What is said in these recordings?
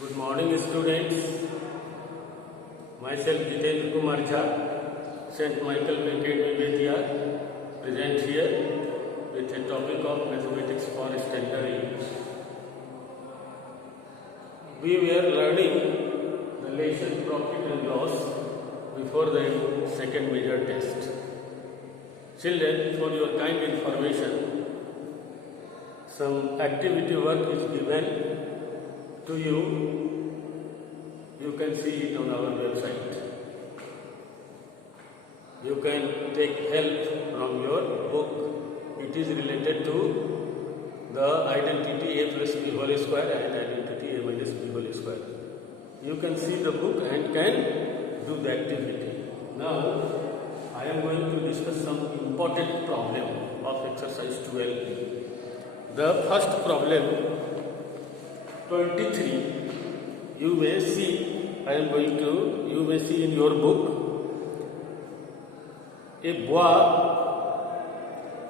Good morning, students. Myself Jitendra Kumar Jha, St. Michael Academy, Bettiah, present here with a topic of mathematics for standard English. We were learning the lesson profit and loss before the second major test. Children, for your kind information, some activity work is given to you. You can see it on our website. You can take help from your book. It is related to the identity a plus b whole square and identity a minus b whole square. You can see the book and can do the activity. Now, I am going to discuss some important problem of exercise 12. The first problem, 23. You may see in your book a boy,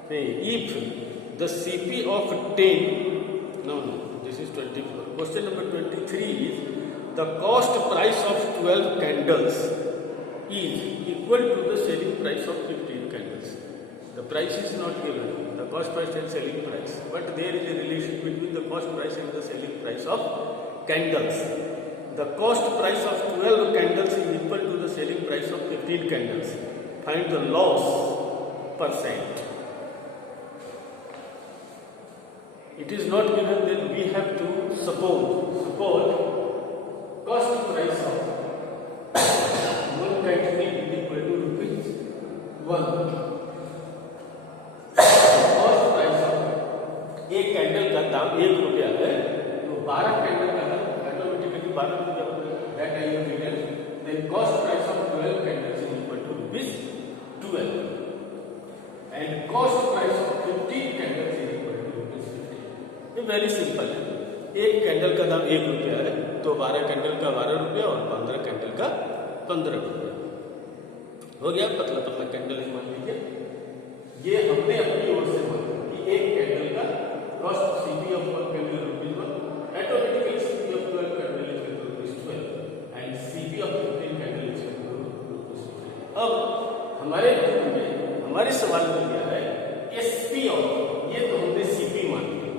if the CP of 10, this is 24. Question number 23 is the cost price of 12 candles is equal to the selling price of 15 candles. The price is not given, the cost price and selling price, but there is a relation between the cost price and the selling price of candles. The cost price of 12 candles is equal to the selling price of 15 candles. Find the loss percent. It is not given, then we have to suppose cost price of one candle is equal to rupees 1. एक candle का दाम 1 रुपया है, तो 12 candle का दाम automatically 12 रुपया हो गया. That I have written. Then cost price of 12 candles is equal to rupees 12 and cost price of 15 candles is equal to rupees 15. ये वेरी सिंपल है. एक कैंडल का दाम 1 रुपया है, तो 12 कैंडल का 12 रुपया और 15 कैंडल का 15 रुपया हो गया. पतला पतला कैंडल है मान लीजिए. ये हमने अपनी ओर से माना कि एक कैंडल का cost CP of 1 candle rupees 1, automatically CP of 12 candle is equal to rupees 12 and CP of 15 candle is equal to rupees 15. अब हमारे सवाल में क्या है SP of, ये तो हमने CP मान लिया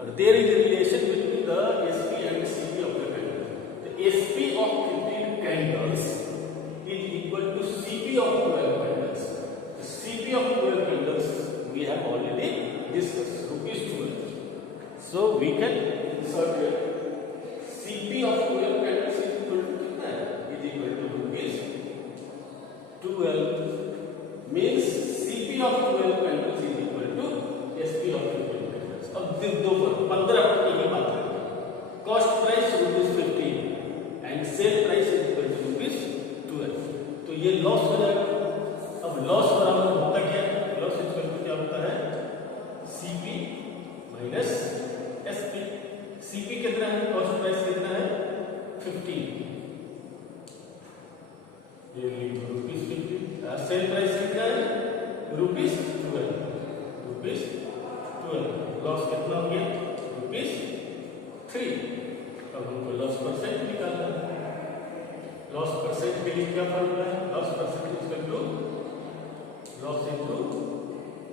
और there is a relation between the SP and CP of the candle. The SP of 15 candles is equal to CP of 12 candles. The CP of 12 candles we have already discussed, rupees 12. So we can insert here CP of 12 candles is equal to कितना है? Is equal to rupees 12 means CP of 12 candles is equal to SP of 15 candles. अब दो 15 की ही बात है. Cost price rupees 15 and sale price is equal to rupees 12. तो ये loss हो जाएगा. अब लॉस बराबर होता क्या है? लॉस इक्वल टू क्या होता है? CP minus SP. CP कितना है? कॉस्ट प्राइस कितना है? 15. ये रुपीस 15. सेल प्राइस कितना है? रुपीस 12. रुपीस 12. लॉस कितना हो गया? रुपीस 3. अब हमको लॉस परसेंट निकालना है. लॉस परसेंट के लिए क्या फॉर्मूला है? Loss percent is equal to loss into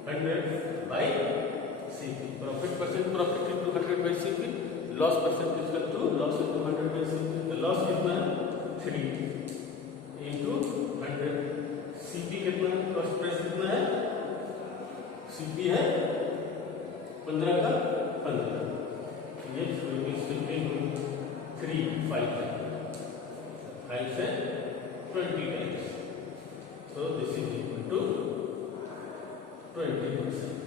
100 by CP. Profit percent profit into 100 by CP. Loss percent is equal to loss into 100 by CP. The loss कितना है? 3 into 100. CP कितना है? Cost price कितना है? CP है 15 का 15. ये 15 3 5 से 20 times. So this is equal to 20%.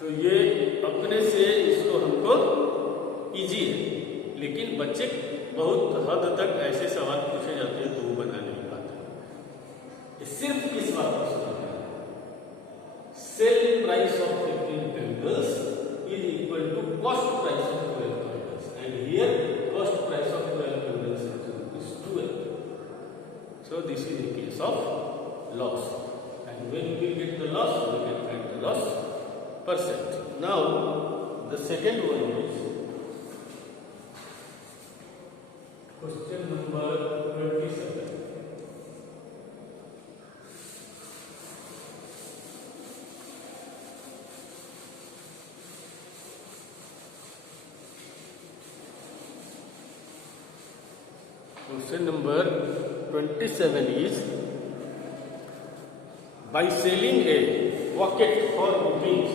तो ये अपने से इसको हमको इजी है, लेकिन बच्चे बहुत हद तक ऐसे सवाल पूछे जाते हैं तो वो बना नहीं पाते. सिर्फ इस बात को समझना है. Sale price of 15 candles is equal to cost price of 12 candles and here cost price of 12 candles is 12. So this is a case of loss, and when we get the loss we can find the loss percent. Now the second one is question number 27. Question number 27 is, by selling a pocket for rupees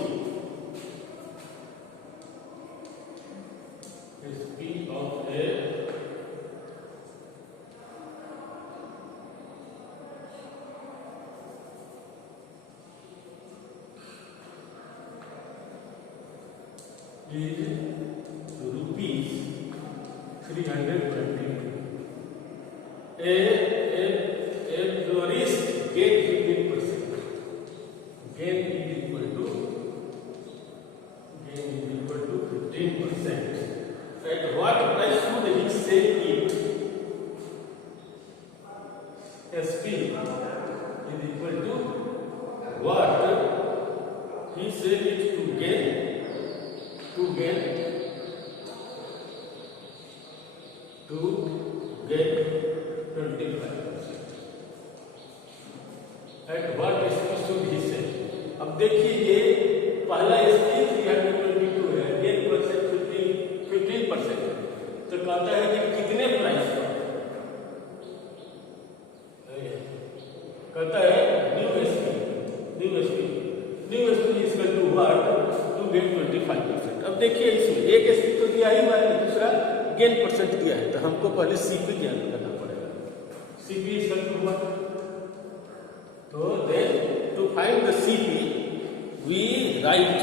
SP of a is rupees 320. A risk gain 15%. Gain is equal to 15%. At what price should he sell it? SP is equal to what he sell it to gain 25%. At what SP should he sell? अब देखिए ये पहला SP 322 है, gain percent 15%, तो कहता है कि कितने प्राइस पर, कहता है new SP is equal to what to gain 25%. अब देखिए इसमें एक SP तो दिया ही हमारे, दूसरा गेन परसेंट दिया है, तो हमको पहले CP ज्ञान करना पड़ेगा. CP is equal to what? तो then to find the CP, we write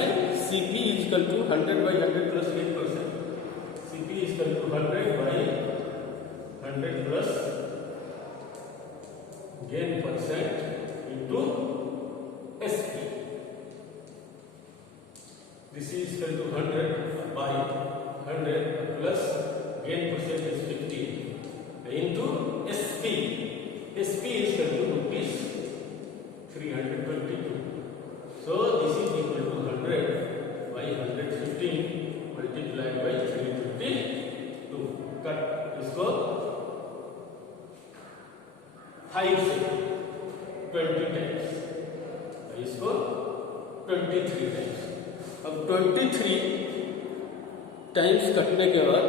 CP is equal to 100 by 100 plus 8%. CP is equal to 100 by 100 plus gain percent into SP. This is equal to 100 by 100 plus gain percent is 15 into SP. SP is equal to rupees 322. So this is equal to 100 by 115 multiplied by 352. Cut इसको 5 से 20 times, इसको 23 times. अब 23 times कटने के बाद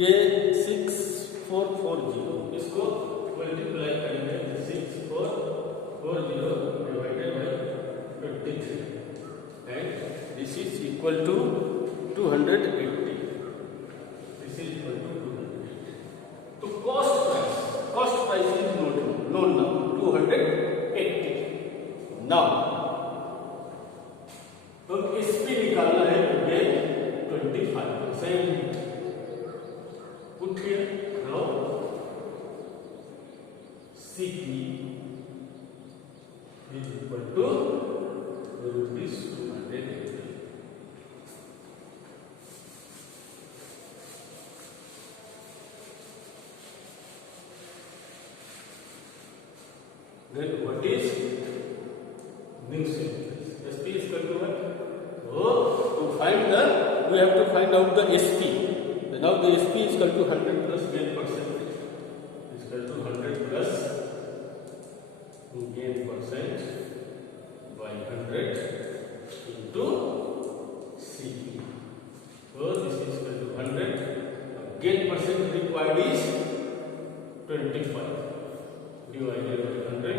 ये 6440, इसको multiply करेंगे 6440 divided by 23 and this is equal to 280. This is equal to 280. तो cost price is known now 280. Now तो एसपी निकालना है मुझे 25%. Put here now CP is equal to rupees 280. Then what is new sale price? SP is equal to what? So to find the, we have to find out the SP. Now the SP is equal to 100 plus gain percentage is equal to 100 plus gain percent by 100 into CP. So this is equal to 100. Gain percent required is 25 divided by 100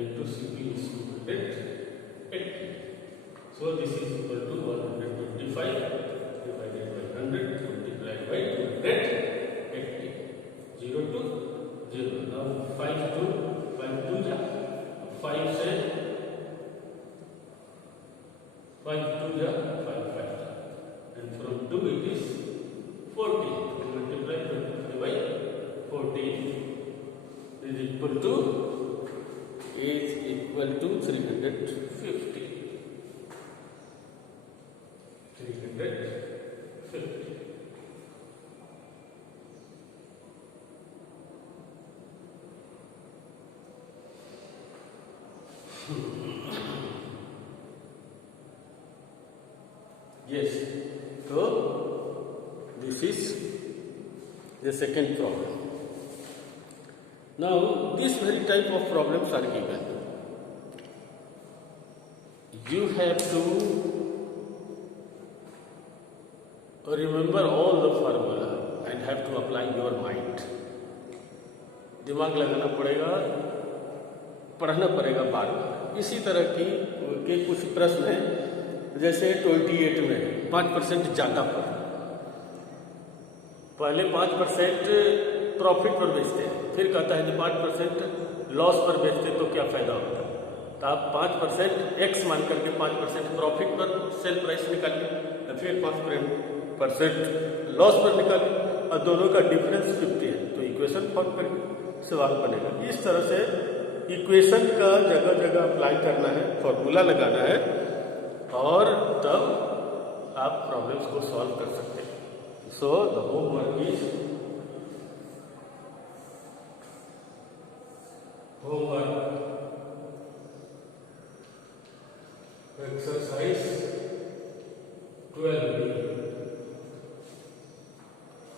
into CP is 280. So this is equal to 125 divided by 100 multiplied by 280. 0 to 0. Now 5 to 5 से 5 to 5 and from 2 it is 14. Multiply 25 by 14 is equal to 350. 350. Yes. So this is the second problem. Now this very type of problems are given. You have to remember all the formula and have to apply your mind. दिमाग लगाना पड़ेगा, पढ़ना पड़ेगा बार बार. इसी तरह के कुछ प्रश्न हैं, जैसे 28 में 5% ज़्यादा पर, पहले 5% प्रॉफिट पर बेचते हैं, फिर कहता है कि 5% लॉस पर बेचते तो क्या फ़ायदा होता है. तो आप 5% एक्स मान करके 5% प्रॉफिट पर सेल प्राइस निकालिए, फिर 5% लॉस पर निकालिए, और दोनों का डिफरेंस 50 है, तो इक्वेशन फॉर्म करिए, सवाल बनेगा. इस तरह से इक्वेशन का जगह जगह अप्लाई करना है, फॉर्मूला लगाना है, और तब आप प्रॉब्लम्स को सॉल्व कर सकते हैं. So the homework is exercise 12B.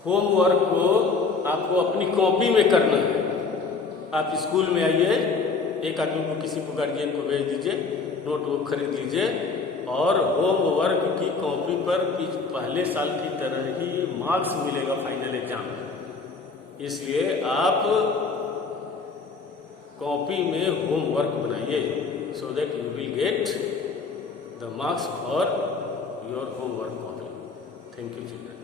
Homework को आपको अपनी कॉपी में करना है. आप स्कूल में आइए, एक आदमी को, किसी को, गार्जियन को भेज दीजिए, नोटबुक खरीद लीजिए, और होमवर्क की कॉपी पर पहले साल की तरह ही मार्क्स मिलेगा फाइनल एग्जाम में. इसलिए आप कॉपी में होमवर्क बनाइए, so that you will get the marks for your homework copy. Thank you children.